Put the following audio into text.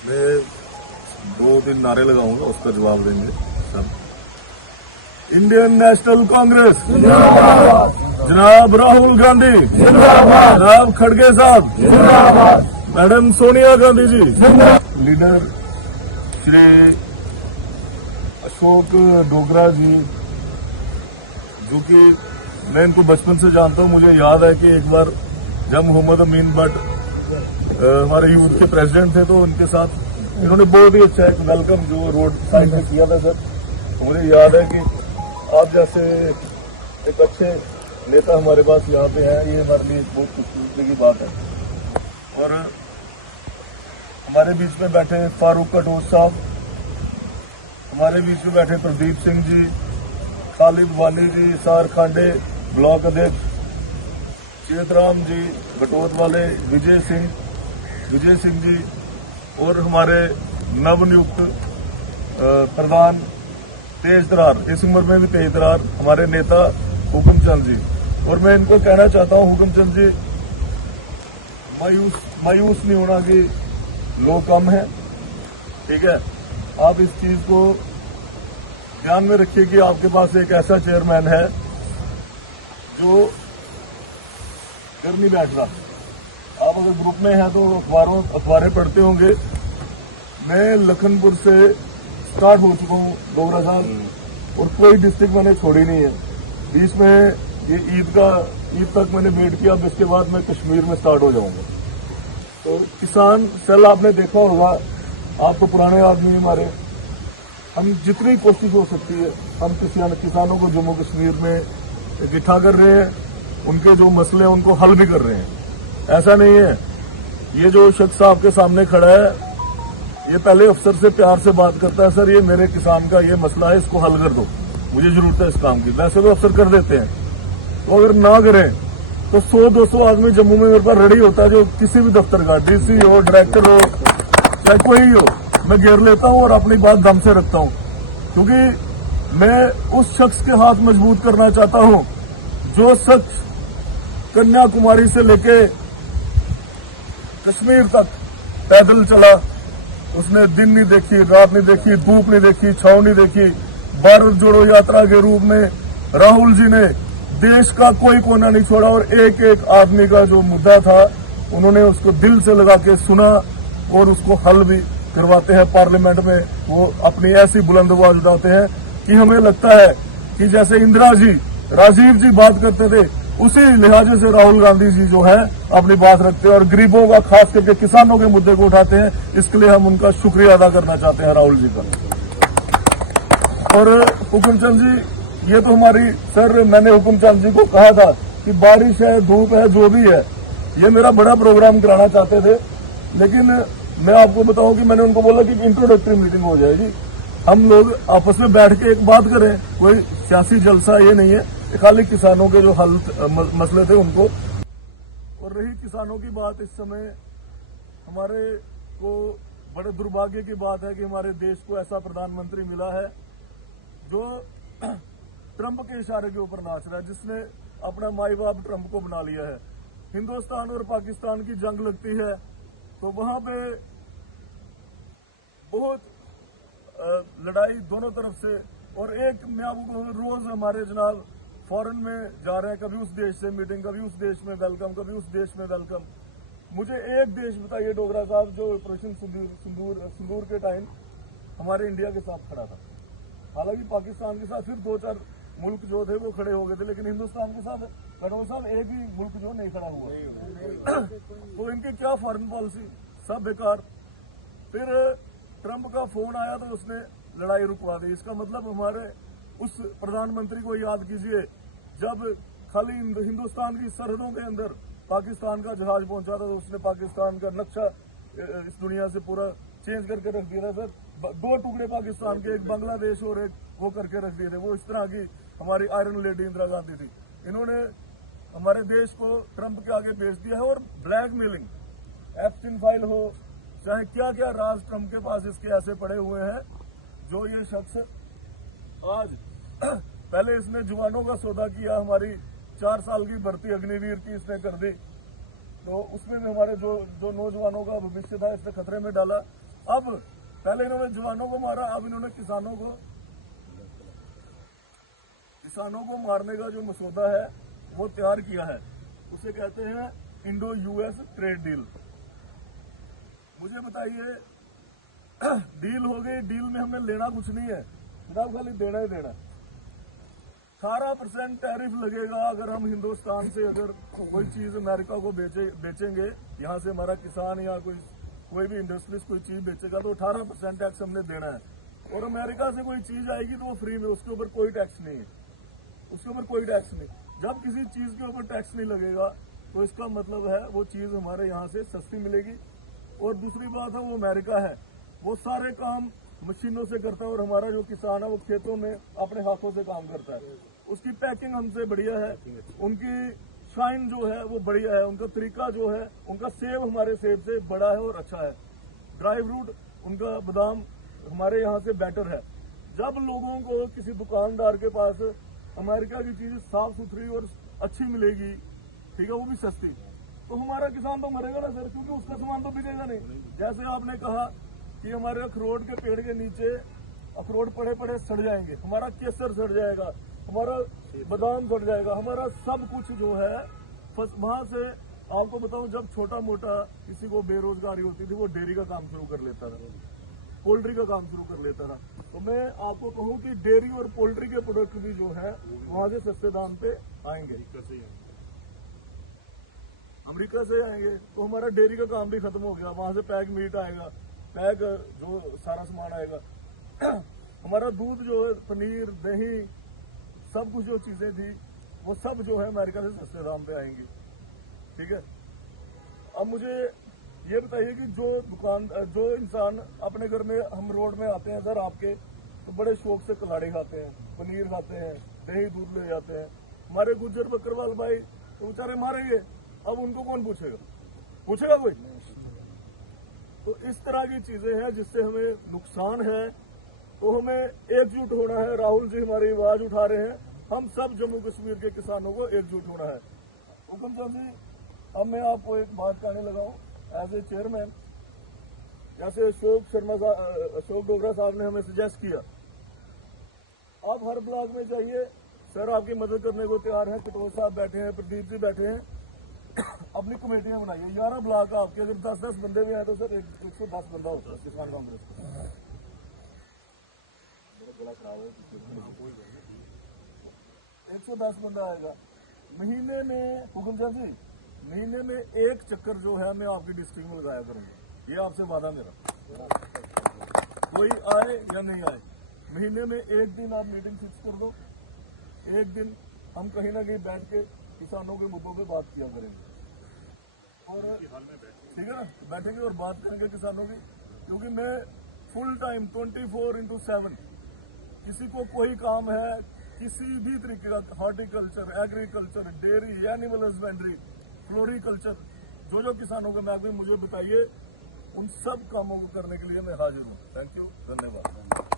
मैं 2-3 नारे लगाऊंगा, उसका जवाब देंगे सब। इंडियन नेशनल कांग्रेस जनाब राहुल गांधी, जनाब खड़गे साहब, मैडम सोनिया गांधी जी, लीडर श्री अशोक डोगरा जी, जो कि मैं इनको बचपन से जानता हूं। मुझे याद है कि एक बार जब मोहम्मद अमीन भट्ट हमारे यूथ के प्रेसिडेंट थे, तो उनके साथ इन्होंने बहुत ही अच्छा एक वेलकम जो रोड साइड पे किया था सर। तो मुझे याद है कि आप जैसे एक अच्छे नेता हमारे पास यहाँ पे हैं, ये हमारे लिए बहुत खुशनुमा की बात है। और हमारे बीच में बैठे फारूक कटोच साहब, हमारे बीच में बैठे प्रदीप सिंह जी, खालिद वानी जी, सार खांडे ब्लॉक अध्यक्ष, चेतराम जी बटोत वाले, विजय सिंह जी, और हमारे नवनियुक्त प्रधान तेज तरार, इस उम्र में भी तेज तरार, हमारे नेता हुकुमचंद जी। और मैं इनको कहना चाहता हूं, हुकुमचंद जी, मायूस नहीं होना कि लोग कम हैं, ठीक है। आप इस चीज को ध्यान में रखिए कि आपके पास एक ऐसा चेयरमैन है जो घर नहीं बैठ रहा। आप अगर ग्रुप में हैं तो अखबारें पढ़ते होंगे। मैं लखनपुर से स्टार्ट हो चुका हूँ डोगरा साहब, और कोई डिस्ट्रिक्ट मैंने छोड़ी नहीं है। बीच में ये ईद तक मैंने वेट किया, अब इसके बाद मैं कश्मीर में स्टार्ट हो जाऊंगा। तो किसान सेल आपने देखा होगा, आप तो पुराने आदमी हमारे, हम जितनी कोशिश हो सकती है हम किसानों को जम्मू कश्मीर में इकट्ठा कर रहे हैं, उनके जो मसले हैं उनको हल भी कर रहे हैं। ऐसा नहीं है, ये जो शख्स आपके सामने खड़ा है, ये पहले अफसर से प्यार से बात करता है, सर ये मेरे किसान का ये मसला है, इसको हल कर दो, मुझे जरूरत है इस काम की। वैसे तो अफसर कर देते हैं, तो अगर ना करें तो 100-200 आदमी जम्मू में मेरे पास रेडी होता है, जो किसी भी दफ्तर का डीसी हो, डायरेक्टर हो, चाहे कोई हो, मैं घेर लेता हूं और अपनी बात दम से रखता हूं, क्योंकि मैं उस शख्स के हाथ मजबूत करना चाहता हूं जो शख्स कन्याकुमारी से लेके कश्मीर तक पैदल चला। उसने दिन नहीं देखी, रात नहीं देखी, धूप नहीं देखी, छांव नहीं देखी। भारत जोड़ो यात्रा के रूप में राहुल जी ने देश का कोई कोना नहीं छोड़ा, और एक एक आदमी का जो मुद्दा था उन्होंने उसको दिल से लगा के सुना और उसको हल भी करवाते हैं पार्लियामेंट में। वो अपनी ऐसी बुलंद आवाज उठाते हैं कि हमें लगता है कि जैसे इंदिरा जी, राजीव जी बात करते थे, उसी लिहाजे से राहुल गांधी जी जो है अपनी बात रखते हैं और गरीबों का, खास करके किसानों के मुद्दे को उठाते हैं। इसके लिए हम उनका शुक्रिया अदा करना चाहते हैं राहुल जी का। और हुकुमचंद जी, ये तो हमारी, सर मैंने हुकुमचंद जी को कहा था कि बारिश है, धूप है, जो भी है, ये मेरा बड़ा प्रोग्राम कराना चाहते थे, लेकिन मैं आपको बताऊं कि मैंने उनको बोला कि इंट्रोडक्टरी मीटिंग हो जाएगी, हम लोग आपस में बैठ के एक बात करें, कोई सियासी जलसा ये नहीं है, खाली किसानों के जो हल मसले थे उनको। और रही किसानों की बात, इस समय हमारे को बड़े दुर्भाग्य की बात है कि हमारे देश को ऐसा प्रधानमंत्री मिला है जो ट्रंप के इशारे के ऊपर नाच रहा है, जिसने अपना माई बाप ट्रंप को बना लिया है। हिंदुस्तान और पाकिस्तान की जंग लगती है तो वहां पे बहुत लड़ाई दोनों तरफ से, और एक मैं आपको रोज हमारे जनाब फॉरेन में जा रहे हैं, कभी उस देश से मीटिंग, कभी उस देश में वेलकम, कभी उस देश में वेलकम। मुझे एक देश बताइए डोगरा साहब जो ऑपरेशन सिंदूर के टाइम हमारे इंडिया के साथ खड़ा था। हालांकि पाकिस्तान के साथ फिर 2-4 मुल्क जो थे वो खड़े हो गए थे, लेकिन हिंदुस्तान के साथ कटोच साहब एक भी मुल्क जो नहीं खड़ा हुआ। तो इनकी क्या फॉरेन पॉलिसी, सब बेकार। फिर ट्रंप का फोन आया तो उसने लड़ाई रुकवा दी। इसका मतलब हमारे उस प्रधानमंत्री को याद कीजिए जब खाली हिंदुस्तान की सरहदों के अंदर पाकिस्तान का जहाज पहुंचा था, तो उसने पाकिस्तान का नक्शा इस दुनिया से पूरा चेंज करके रख दिया था सर। 2 टुकड़े पाकिस्तान के, एक बांग्लादेश और एक वो करके रख दिए थे। वो इस तरह की हमारी आयरन लेडी इंदिरा गांधी थी। इन्होंने हमारे देश को ट्रंप के आगे भेज दिया है, और ब्लैकमेलिंग, एप्स्टीन फाइल हो, चाहे क्या क्या राज ट्रंप के पास इसके ऐसे पड़े हुए हैं, जो ये शख्स आज पहले इसने जवानों का सौदा किया, हमारी 4 साल की भर्ती अग्निवीर की इसने कर दी, तो उसमें भी हमारे जो नौजवानों का भविष्य था इसने खतरे में डाला। अब पहले इन्होंने जवानों को मारा, अब इन्होंने किसानों को मारने का जो मसौदा है वो तैयार किया है, उसे कहते हैं इंडो यूएस ट्रेड डील। मुझे बताइए, डील हो गई, डील में हमें लेना कुछ नहीं है, सिर्फ खाली देना ही देना। 18% टैरिफ लगेगा अगर हम हिंदुस्तान से अगर कोई चीज अमेरिका को बेचेंगे, यहाँ से हमारा किसान या कोई भी इंडस्ट्रीज कोई चीज बेचेगा तो 18% टैक्स हमने देना है। और अमेरिका से कोई चीज आएगी तो वो फ्री में, उसके ऊपर कोई टैक्स नहीं है, उसके ऊपर कोई टैक्स नहीं। जब किसी चीज के ऊपर टैक्स नहीं लगेगा तो इसका मतलब है वो चीज हमारे यहाँ से सस्ती मिलेगी। और दूसरी बात है, वो अमेरिका है, वो सारे काम मशीनों से करता है और हमारा जो किसान है वो खेतों में अपने हाथों से काम करता है। उसकी पैकिंग हमसे बढ़िया है, उनकी शाइन जो है वो बढ़िया है, उनका तरीका जो है, उनका सेब हमारे सेब से बड़ा है और अच्छा है, ड्राई फ्रूट उनका बादाम हमारे यहाँ से बेटर है। जब लोगों को किसी दुकानदार के पास अमेरिका की चीज साफ सुथरी और अच्छी मिलेगी, ठीक है, वो भी सस्ती, तो हमारा किसान तो मरेगा ना सर, क्योंकि उसका सामान तो बिकेगा नहीं। जैसे आपने कहा कि हमारे अखरोट के पेड़ के नीचे अखरोट पड़े पड़े सड़ जाएंगे, हमारा केसर सड़ जाएगा, हमारा बादाम सड़ जाएगा, हमारा सब कुछ जो है वहां से। आपको बताऊं, जब छोटा मोटा किसी को बेरोजगारी होती थी वो डेयरी का काम शुरू कर लेता था, पोल्ट्री का काम शुरू कर लेता था। तो मैं आपको कहूं कि डेयरी और पोल्ट्री के प्रोडक्ट भी जो है वहां से सस्ते दाम पे आएंगे, अमेरिका से आएंगे। तो हमारा डेयरी का काम भी खत्म हो गया, वहां से पैक मीट आएगा, पैक जो सारा सामान आएगा। हमारा दूध जो है, पनीर, दही, सब कुछ जो चीजें थी वो सब जो है अमेरिका से सस्ते दाम पे आएंगी, ठीक है। अब मुझे ये बताइए कि जो इंसान अपने घर में, हम रोड में आते हैं सर आपके, तो बड़े शौक से कलाड़ी खाते हैं, पनीर खाते हैं, दही दूध ले जाते हैं। हमारे गुज्जर बकरवाल भाई तो बेचारे मारेंगे, अब उनको कौन पूछेगा कोई? तो इस तरह की चीजें हैं जिससे हमें नुकसान है, तो हमें एकजुट होना है। राहुल जी हमारी आवाज उठा रहे हैं, हम सब जम्मू कश्मीर के किसानों को एकजुट होना है। हुकुम साहब जी, अब मैं आपको एक बात कहने लगा हूँ एज ए चेयरमैन। जैसे अशोक डोगरा साहब ने हमें सजेस्ट किया, आप हर ब्लॉक में जाइए, सर आपकी मदद करने को तैयार है। कटोच साहब बैठे हैं, प्रदीप जी बैठे हैं, अपनी कमेटियां बनाइए। 11 ब्लॉक आपके, अगर 10-10 बंदे भी आए तो सर 110 बंदा होता है किसान कांग्रेस का। 110 बंदा आएगा महीने में। हुकुम साहब जी, महीने में एक चक्कर जो है मैं आपकी डिस्ट्रिक्ट में लगाया करूंगा, ये आपसे वादा मेरा। कोई आए या नहीं आए, महीने में एक दिन आप मीटिंग फिक्स कर दो, एक दिन हम कहीं ना कहीं बैठ के किसानों के मुद्दों पे बात किया करेंगे, और ठीक है ना, बैठेंगे और बात करेंगे किसानों की। क्योंकि मैं फुल टाइम 24/7 किसी को कोई काम है, किसी भी तरीके का, horticulture, agriculture, dairy, animal husbandry, floriculture, जो किसानों के महकमे मुझे बताइए, उन सब कामों को करने के लिए मैं हाजिर हूँ। थैंक यू, धन्यवाद।